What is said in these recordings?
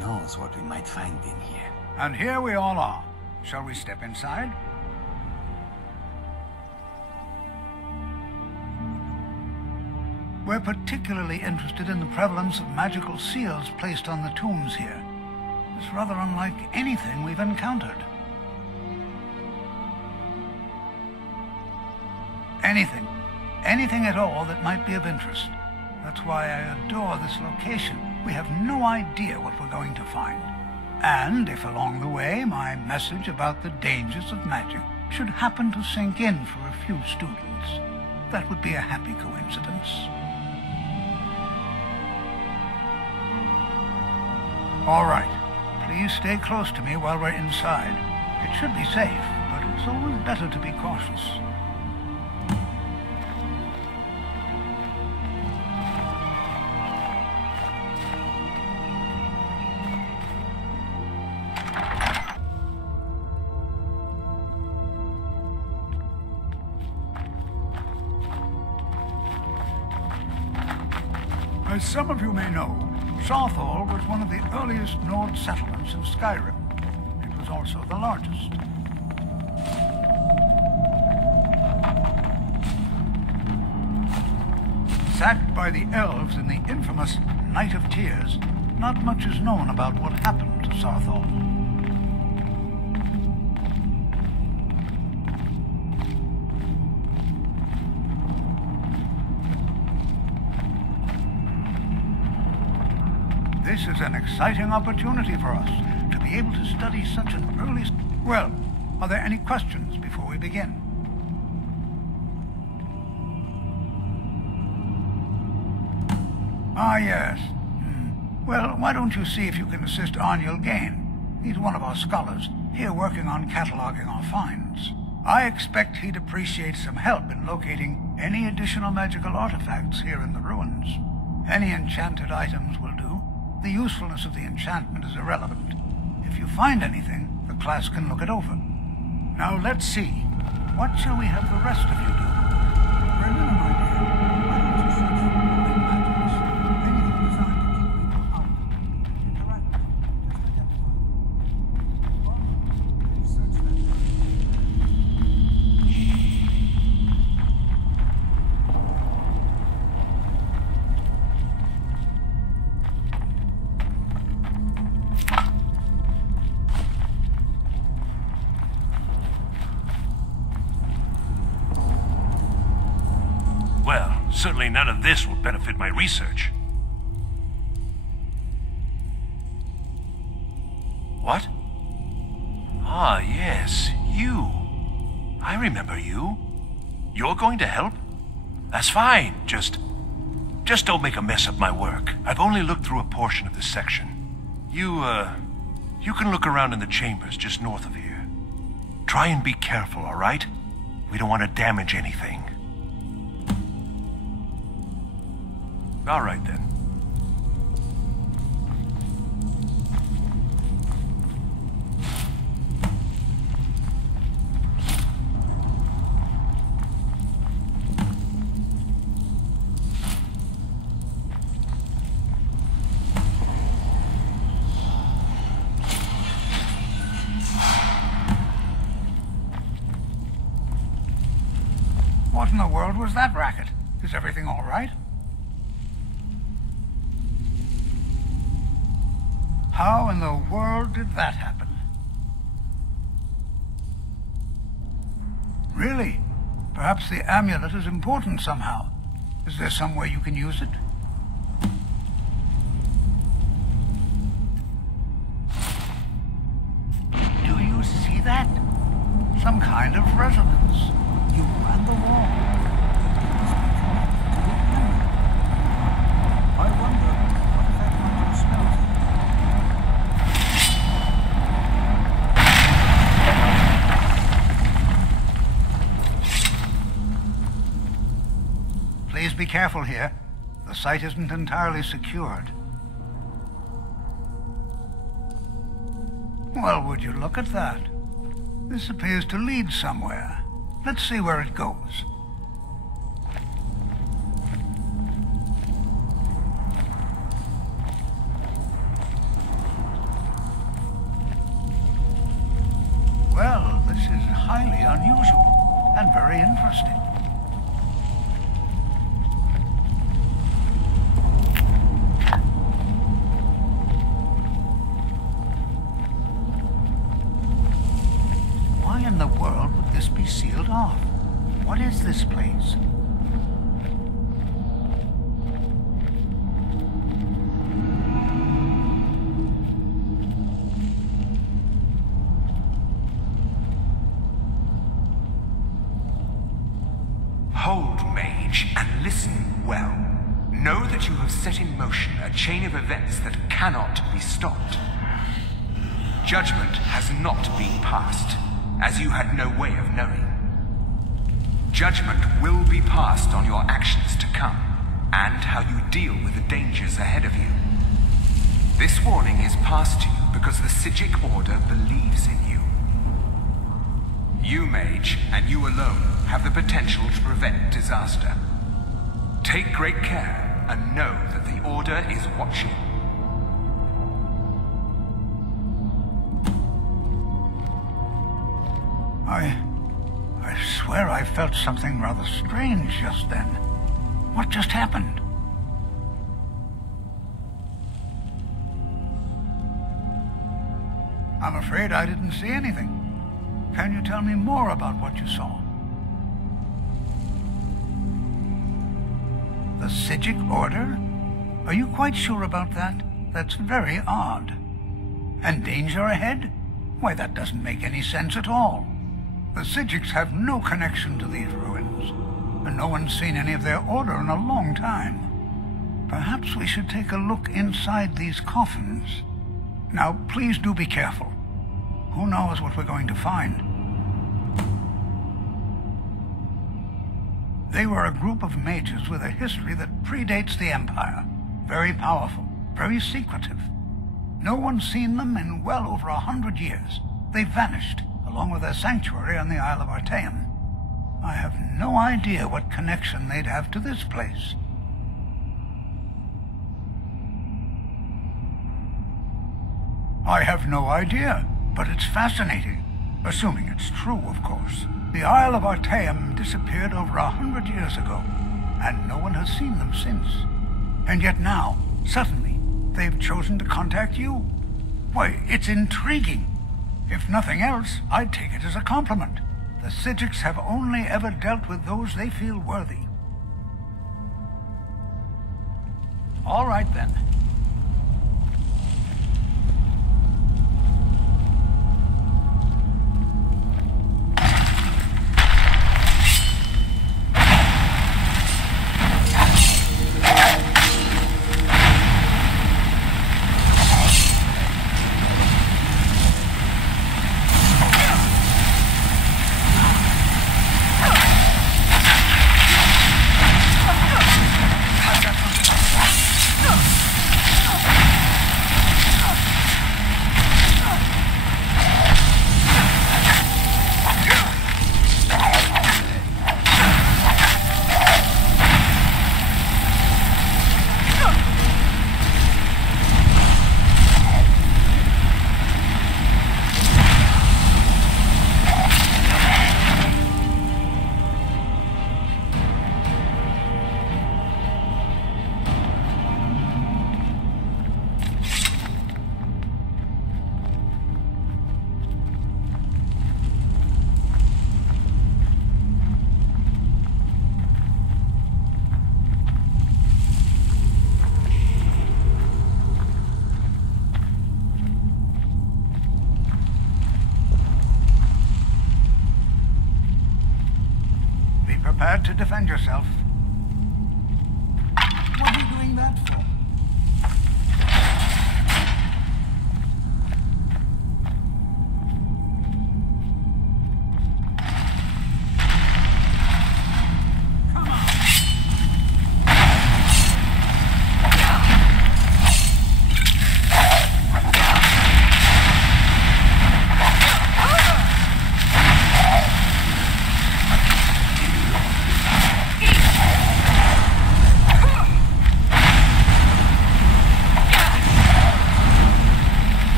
knows what we might find in here. And here we all are. Shall we step inside? We're particularly interested in the prevalence of magical seals placed on the tombs here. It's rather unlike anything we've encountered. Anything at all that might be of interest. That's why I adore this location. We have no idea what we're going to find. And if along the way my message about the dangers of magic should happen to sink in for a few students, that would be a happy coincidence. All right. Please stay close to me while we're inside. It should be safe, but it's always better to be cautious. As some of you may know, Saarthal was one of the earliest Nord settlements in Skyrim. It was also the largest. Sacked by the elves in the infamous Night of Tears, not much is known about what happened to Saarthal. This is an exciting opportunity for us to be able to study such an early... Well, are there any questions before we begin? Ah, yes. Well, why don't you see if you can assist Arniel Gain? He's one of our scholars, here working on cataloging our finds. I expect he'd appreciate some help in locating any additional magical artifacts here in the ruins. Any enchanted items will do. The usefulness of the enchantment is irrelevant. If you find anything, the class can look it over. Now let's see. What shall we have the rest of you do? Brendan, my dear, why don't you search for moving magics? Anything designed to keep people out. Interact. Just identify. Well, please search that. Certainly none of this will benefit my research. What? Ah, yes, you. I remember you. You're going to help? That's fine. Just don't make a mess of my work. I've only looked through a portion of this section. You can look around in the chambers just north of here. Try and be careful, all right? We don't want to damage anything. All right, then. What in the world was that racket? Is everything all right? How in the world did that happen? Really? Perhaps the amulet is important somehow. Is there some way you can use it? Do you see that? Some kind of resonance. You and the wall. It must be connected to the amulet. I wonder what effect might have smelled. Please be careful here. The site isn't entirely secured. Well, would you look at that? This appears to lead somewhere. Let's see where it goes. is highly unusual and very interesting. Why in the world would this be sealed off? What is this place? Hold, Mage, and listen well. Know that you have set in motion a chain of events that cannot be stopped. Judgment has not been passed, as you had no way of knowing. Judgment will be passed on your actions to come, and how you deal with the dangers ahead of you. This warning is passed to you because the Psijic Order believes in you. You, Mage, and you alone, have the potential to prevent disaster. Take great care, and know that the Order is watching. I swear I felt something rather strange just then. What just happened? I'm afraid I didn't see anything. Can you tell me more about what you saw? The Psijic Order? Are you quite sure about that? That's very odd. And danger ahead? Why, that doesn't make any sense at all. The Psijics have no connection to these ruins, and no one's seen any of their order in a long time. Perhaps we should take a look inside these coffins. Now, please do be careful. Who knows what we're going to find? They were a group of mages with a history that predates the Empire. Very powerful, very secretive. No one's seen them in well over 100 years. They vanished, along with their sanctuary on the Isle of Artaeum. I have no idea what connection they'd have to this place. I have no idea, but it's fascinating. Assuming it's true, of course. The Isle of Artaeum disappeared over 100 years ago, and no one has seen them since. And yet now, suddenly, they've chosen to contact you. Why, it's intriguing. If nothing else, I'd take it as a compliment. The Psijics have only ever dealt with those they feel worthy. All right, then. Prepared to defend yourself. What are you doing that for?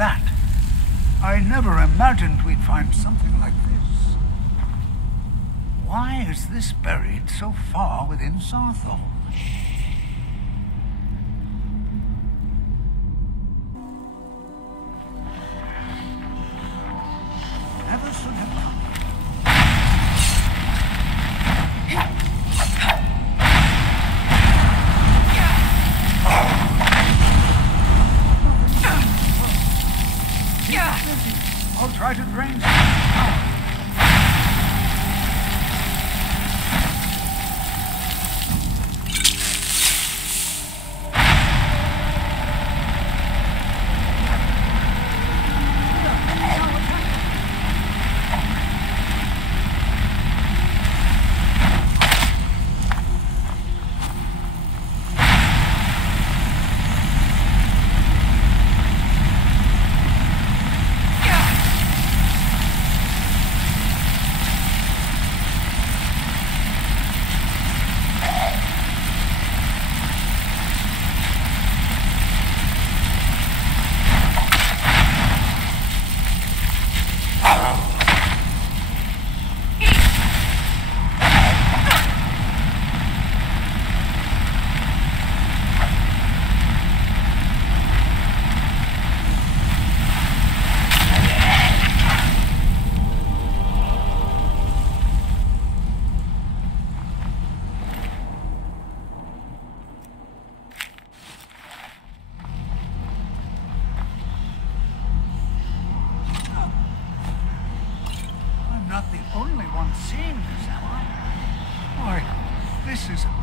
that. I never imagined we'd find something like this. Why is this buried so far within Saarthal? Never should have come. I'll try to drain some.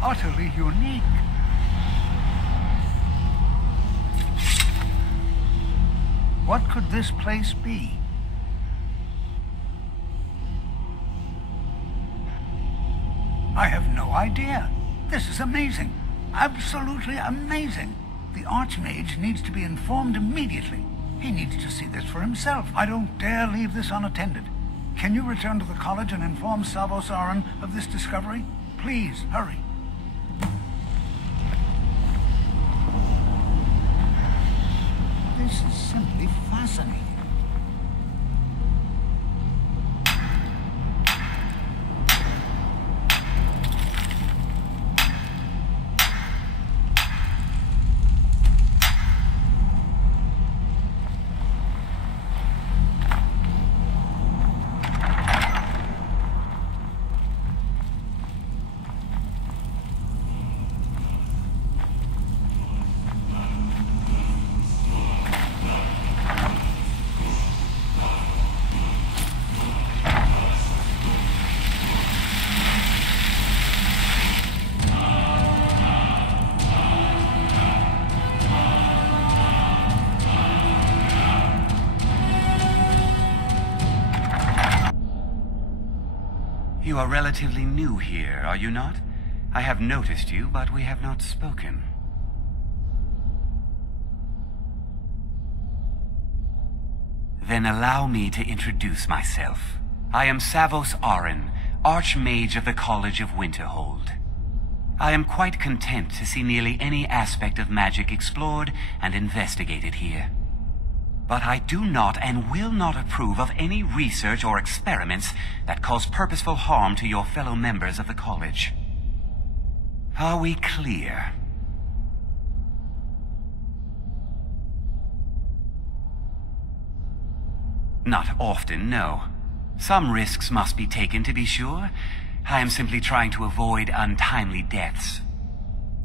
Utterly unique. What could this place be? I have no idea. This is amazing. Absolutely amazing. The Arch-Mage needs to be informed immediately. He needs to see this for himself. I don't dare leave this unattended. Can you return to the college and inform Saarthal of this discovery? Please, hurry. This is simply fascinating. You are relatively new here, are you not? I have noticed you, but we have not spoken. Then allow me to introduce myself. I am Savos Arin, Arch-Mage of the College of Winterhold. I am quite content to see nearly any aspect of magic explored and investigated here. But I do not and will not approve of any research or experiments that cause purposeful harm to your fellow members of the college. Are we clear? Not often, no. Some risks must be taken, to be sure. I am simply trying to avoid untimely deaths.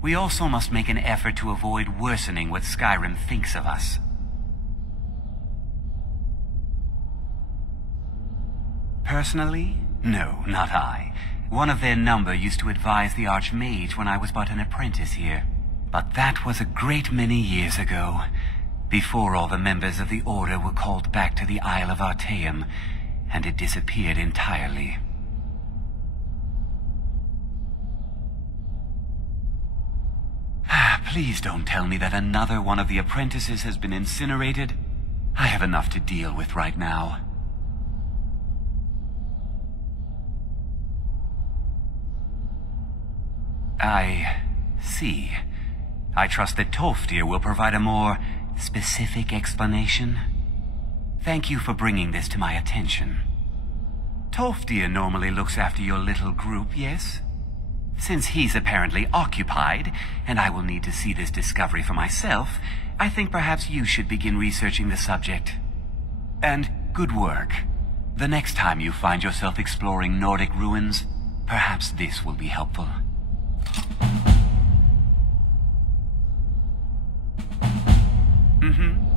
We also must make an effort to avoid worsening what Skyrim thinks of us. Personally? No, not I. One of their number used to advise the Arch-Mage when I was but an apprentice here. But that was a great many years ago, before all the members of the Order were called back to the Isle of Artaeum, and it disappeared entirely. Please don't tell me that another one of the apprentices has been incinerated. I have enough to deal with right now. I see. I trust that Tolfdir will provide a more specific explanation. Thank you for bringing this to my attention. Tolfdir normally looks after your little group, yes? Since he's apparently occupied, and I will need to see this discovery for myself, I think perhaps you should begin researching the subject. And good work. The next time you find yourself exploring Nordic ruins, perhaps this will be helpful. Mm-hmm.